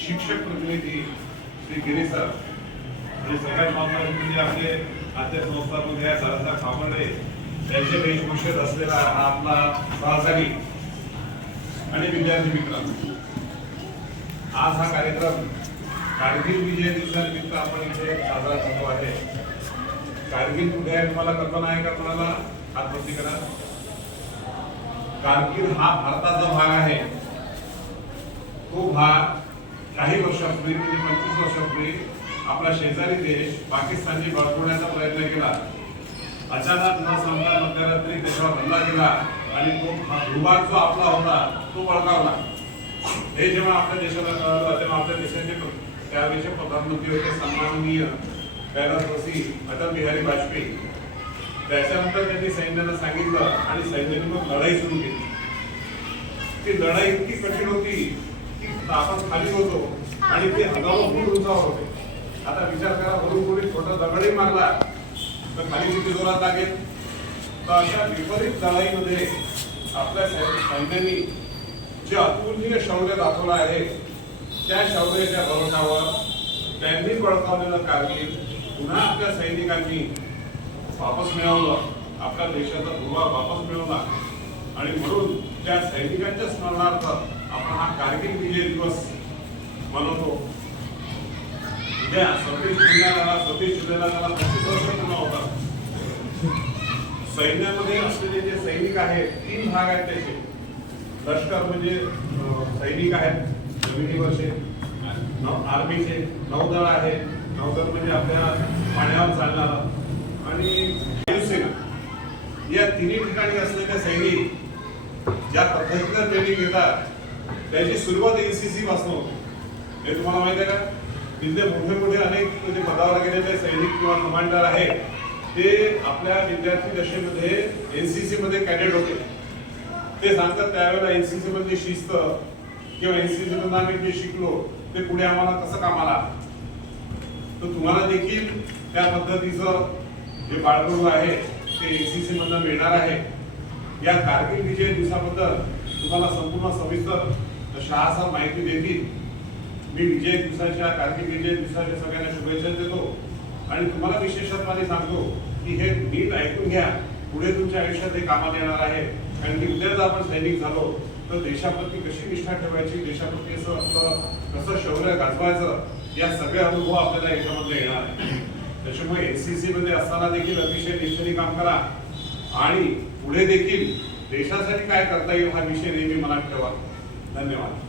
शिक्षक प्रतिनिधी श्री गिरीश सर आणि सगळ्यात महत्त्वाचे म्हणजे आपले आद्य संस्थापक या दादासाहेब खामर्डे यांच्या वेशभूषेत असलेला हा आपला सहकारी आणि विद्यार्थी मित्रांनो, आज हा कार्यक्रम कारगिल विजय दिवसानिमित्त आपण इथे साजरा करतो आहे. कारगिल कुठे आहे तुम्हाला कल्पना आहे का? कोणाला हातवरती करा. कारगिल हा भारताचा भाग आहे. तो भाग काही वर्षापूर्वी म्हणजे 25 वर्षापूर्वी आपला शेजारी देश पाकिस्तानने बळकावण्याचा प्रयत्न केला. अचानक न सांगता मध्यरात्री त्याच्यावर हल्ला केला आणि तो भूभाग जो आपला होता तो बळकावला. हे जेव्हा आपल्या देशाला कळलं तेव्हा आपल्या देशाचे त्यावेळेचे प्रधानमंत्री होते सन्माननीय कैलासवासी अटल बिहारी वाजपेयी. त्याच्यानंतर त्यांनी सैन्याला सांगितलं आणि सैन्याने मग लढाई सुरू केली. ती लढाई इतकी कठीण होती की आपण खाली होतो आणि ते हजारो फूट उंचावर होते. आता विचार करा, वरून कोणी छोटा दगडही मारला तर खाली किती जोरात लागेल. तर अशा विपरीत लढाईमध्ये आपल्या सैन्याने जे अतुलनीय शौर्य दाखवलं आहे त्या शौर्याच्या भरोशावर त्यांनी बळकावलेलं कारगिल पुन्हा आपल्या सैनिकांनी वापस मिळवलं. आपल्या देशाचा भूभाग वापस मिळवला आणि म्हणून त्या सैनिकांच्या स्मरणार्थ आपण हा कारगिल विजय दिवस मनवतो. उद्या 26 जुलैला त्याला 25 वर्ष पूर्ण होतात. सैन्यामध्ये असलेले जे सैनिक आहेत 3 भाग आहेत त्याचे. लष्कर म्हणजे सैनिक आहेत जमिनीवरचे, आर्मीचे, नौदल आहे, नौदल म्हणजे आपल्या पाण्यावर चालणारं, आणि वायुसेना. या तिन्ही ठिकाणी असलेले सैनिक ज्या पद्धतीने ट्रेनिंग घेतात त्याची सुरुवात एनसीसी पासून होते. हे तुम्हाला माहिती आहे का? तिथले मोठे मोठे अनेक म्हणजे पदावर गेलेले सैनिक किंवा कमांडर आहेत ते आपल्या विद्यार्थी दशेमध्ये एनसीसी मध्ये कॅडेट होते. ते सांगतात त्यावेळेला एनसीसी मध्ये शिस्त किंवा एनसीसी मधून आम्ही जे शिकलो ते पुढे आम्हाला कसं कामाला. तर तुम्हाला देखील त्या पद्धतीचं जे बाळगणूक आहे ते एनसीसी मधून मिळणार आहे. या कारगिल विजय दिवसाबद्दल तुम्हाला संपूर्ण सविस्तर शहा माहिती देतील. मी विजय दिवसाच्या कारगिल विजय दिवसाच्या सगळ्यांना शुभेच्छा देतो आणि तुम्हाला विशेषत्वाने सांगतो की हे नीट ऐकून घ्या. पुढे तुमच्या आयुष्यात हे कामाला येणार आहे. कारण की उद्या जर आपण सैनिक झालो तर देशाप्रती कशी निष्ठा ठेवायची, देशाप्रती कसं शौर्य गाजवायचं, या सगळे अनुभव आपल्याला याच्यामध्ये येणार आहे. त्याच्यामुळे एनसीसी मध्ये असताना देखील अतिशय निष्ठेने काम करा आणि पुढे देखील देशासाठी काय करता येईल हा विषय नेहमी मनात ठेवा. धन्यवाद.